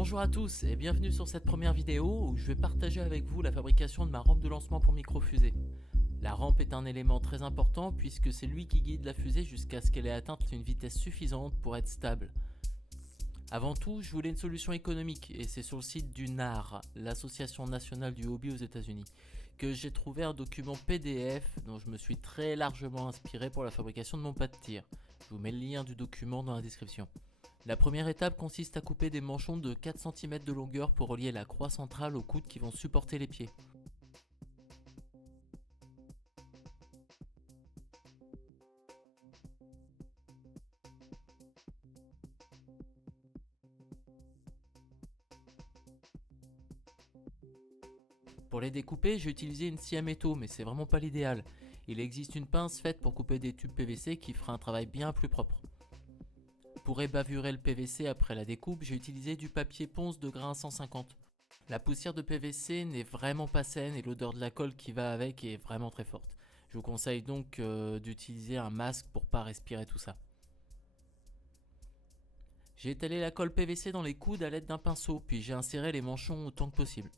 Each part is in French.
Bonjour à tous et bienvenue sur cette première vidéo où je vais partager avec vous la fabrication de ma rampe de lancement pour microfusée. La rampe est un élément très important puisque c'est lui qui guide la fusée jusqu'à ce qu'elle ait atteint une vitesse suffisante pour être stable. Avant tout, je voulais une solution économique et c'est sur le site du NAR, l'Association nationale du hobby aux États-Unis, que j'ai trouvé un document PDF dont je me suis très largement inspiré pour la fabrication de mon pas de tir. Je vous mets le lien du document dans la description. La première étape consiste à couper des manchons de 4 cm de longueur pour relier la croix centrale aux coudes qui vont supporter les pieds. Pour les découper, j'ai utilisé une scie à métaux, mais c'est vraiment pas l'idéal. Il existe une pince faite pour couper des tubes PVC qui fera un travail bien plus propre. Pour ébavurer le PVC après la découpe, j'ai utilisé du papier ponce de grain 150. La poussière de PVC n'est vraiment pas saine et l'odeur de la colle qui va avec est vraiment très forte. Je vous conseille donc d'utiliser un masque pour pas respirer tout ça. J'ai étalé la colle PVC dans les coudes à l'aide d'un pinceau, puis j'ai inséré les manchons autant que possible.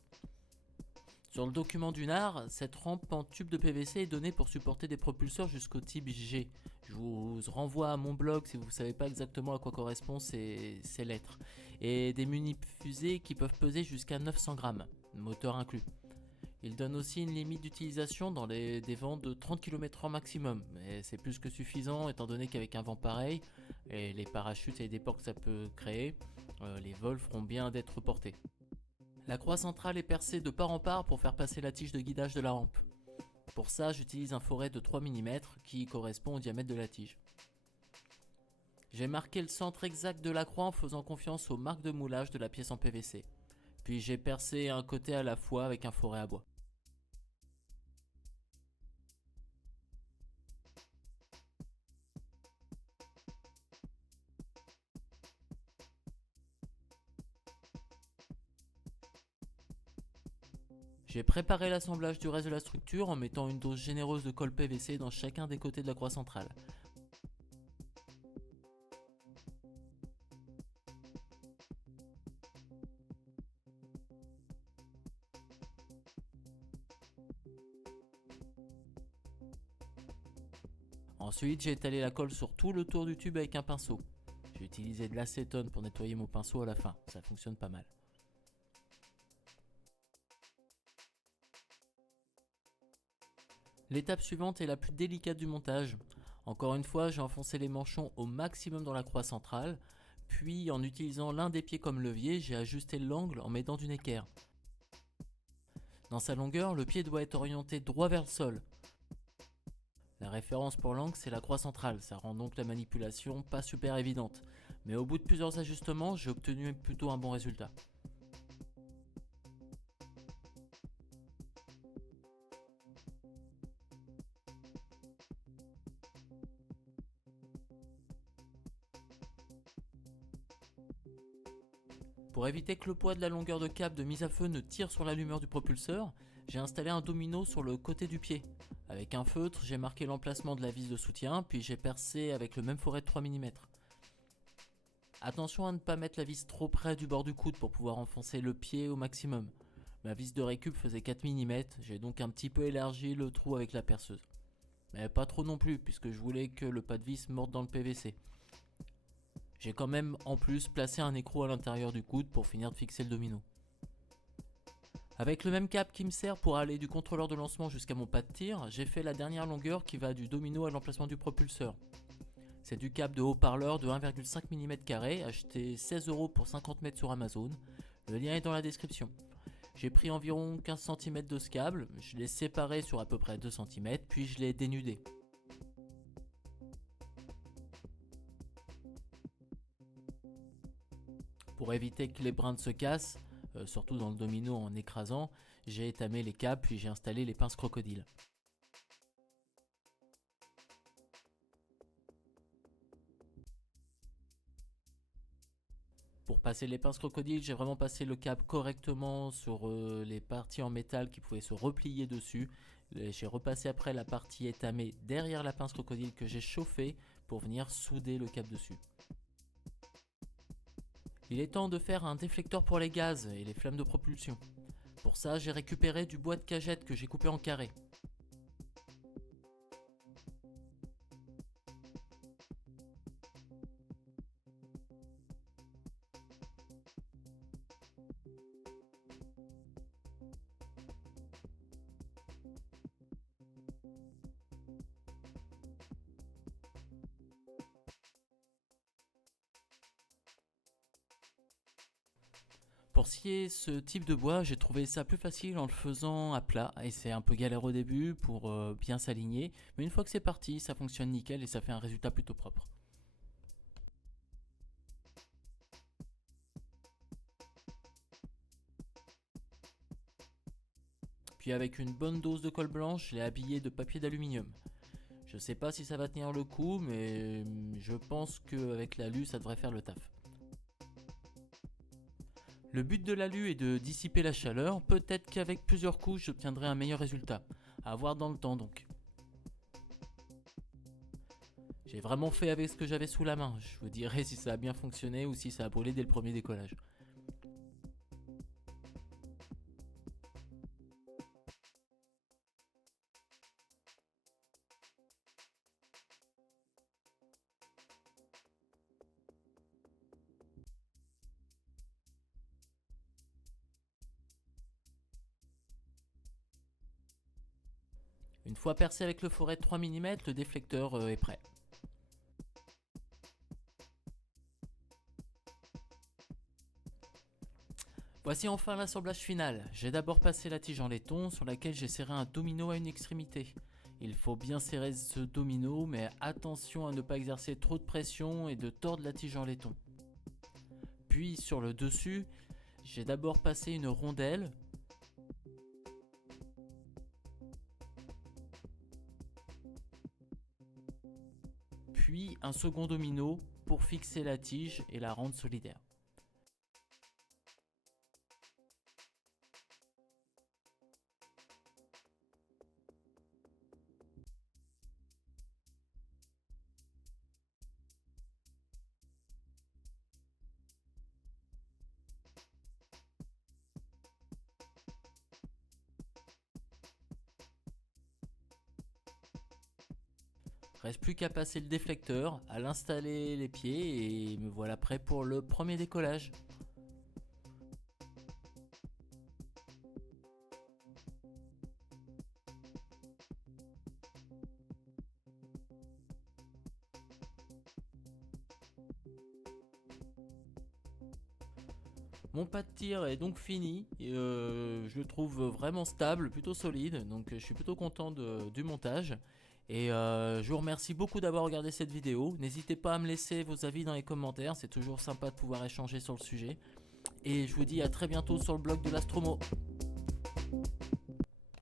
Sur le document du NAR, cette rampe en tube de PVC est donnée pour supporter des propulseurs jusqu'au type G. Je vous renvoie à mon blog si vous ne savez pas exactement à quoi correspondent ces lettres. Et des mini-fusées qui peuvent peser jusqu'à 900 grammes, moteur inclus. Il donne aussi une limite d'utilisation dans des vents de 30 km/h maximum, mais c'est plus que suffisant étant donné qu'avec un vent pareil, et les parachutes et les déports que ça peut créer, les vols feront bien d'être portés. La croix centrale est percée de part en part pour faire passer la tige de guidage de la rampe. Pour ça, j'utilise un foret de 3 mm qui correspond au diamètre de la tige. J'ai marqué le centre exact de la croix en faisant confiance aux marques de moulage de la pièce en PVC. Puis j'ai percé un côté à la fois avec un foret à bois. J'ai préparé l'assemblage du reste de la structure en mettant une dose généreuse de colle PVC dans chacun des côtés de la croix centrale. Ensuite, j'ai étalé la colle sur tout le tour du tube avec un pinceau. J'ai utilisé de l'acétone pour nettoyer mon pinceau à la fin, ça fonctionne pas mal. L'étape suivante est la plus délicate du montage. Encore une fois, j'ai enfoncé les manchons au maximum dans la croix centrale, puis en utilisant l'un des pieds comme levier, j'ai ajusté l'angle en mettant du équerre. Dans sa longueur, le pied doit être orienté droit vers le sol. La référence pour l'angle, c'est la croix centrale, ça rend donc la manipulation pas super évidente. Mais au bout de plusieurs ajustements, j'ai obtenu plutôt un bon résultat. Pour éviter que le poids de la longueur de câble de mise à feu ne tire sur l'allumeur du propulseur, j'ai installé un domino sur le côté du pied. Avec un feutre, j'ai marqué l'emplacement de la vis de soutien, puis j'ai percé avec le même foret de 3 mm. Attention à ne pas mettre la vis trop près du bord du coude pour pouvoir enfoncer le pied au maximum. Ma vis de récup faisait 4 mm, j'ai donc un petit peu élargi le trou avec la perceuse. Mais pas trop non plus, puisque je voulais que le pas de vis morde dans le PVC. J'ai quand même en plus placé un écrou à l'intérieur du coude pour finir de fixer le domino. Avec le même câble qui me sert pour aller du contrôleur de lancement jusqu'à mon pas de tir, j'ai fait la dernière longueur qui va du domino à l'emplacement du propulseur. C'est du câble de haut-parleur de 1,5 mm acheté 16 € pour 50 mètres sur Amazon. Le lien est dans la description. J'ai pris environ 15 cm de ce câble, je l'ai séparé sur à peu près 2 cm, puis je l'ai dénudé. Pour éviter que les brins se cassent, surtout dans le domino en écrasant, j'ai étamé les câbles puis j'ai installé les pinces crocodiles. Pour passer les pinces crocodiles, j'ai vraiment passé le câble correctement sur les parties en métal qui pouvaient se replier dessus. J'ai repassé après la partie étamée derrière la pince crocodile que j'ai chauffée pour venir souder le câble dessus. Il est temps de faire un déflecteur pour les gaz et les flammes de propulsion. Pour ça, j'ai récupéré du bois de cagette que j'ai coupé en carrés. Pour scier ce type de bois, j'ai trouvé ça plus facile en le faisant à plat, et c'est un peu galère au début pour bien s'aligner, mais une fois que c'est parti, ça fonctionne nickel et ça fait un résultat plutôt propre. Puis avec une bonne dose de colle blanche, je l'ai habillé de papier d'aluminium. Je sais pas si ça va tenir le coup, mais je pense qu'avec l'alu, ça devrait faire le taf. Le but de l'alu est de dissiper la chaleur, peut-être qu'avec plusieurs couches j'obtiendrai un meilleur résultat. À voir dans le temps donc. J'ai vraiment fait avec ce que j'avais sous la main, je vous dirai si ça a bien fonctionné ou si ça a brûlé dès le premier décollage. Une fois percé avec le foret de 3 mm, le déflecteur est prêt. Voici enfin l'assemblage final. J'ai d'abord passé la tige en laiton sur laquelle j'ai serré un domino à une extrémité. Il faut bien serrer ce domino, mais attention à ne pas exercer trop de pression et de tordre la tige en laiton. Puis sur le dessus, j'ai d'abord passé une rondelle, puis un second domino pour fixer la tige et la rendre solidaire. Reste plus qu'à passer le déflecteur, à l'installer les pieds et me voilà prêt pour le premier décollage. Mon pas de tir est donc fini, et je le trouve vraiment stable, plutôt solide, donc je suis plutôt content du montage. Et je vous remercie beaucoup d'avoir regardé cette vidéo. N'hésitez pas à me laisser vos avis dans les commentaires, c'est toujours sympa de pouvoir échanger sur le sujet. Et je vous dis à très bientôt sur le blog de l'Astromo.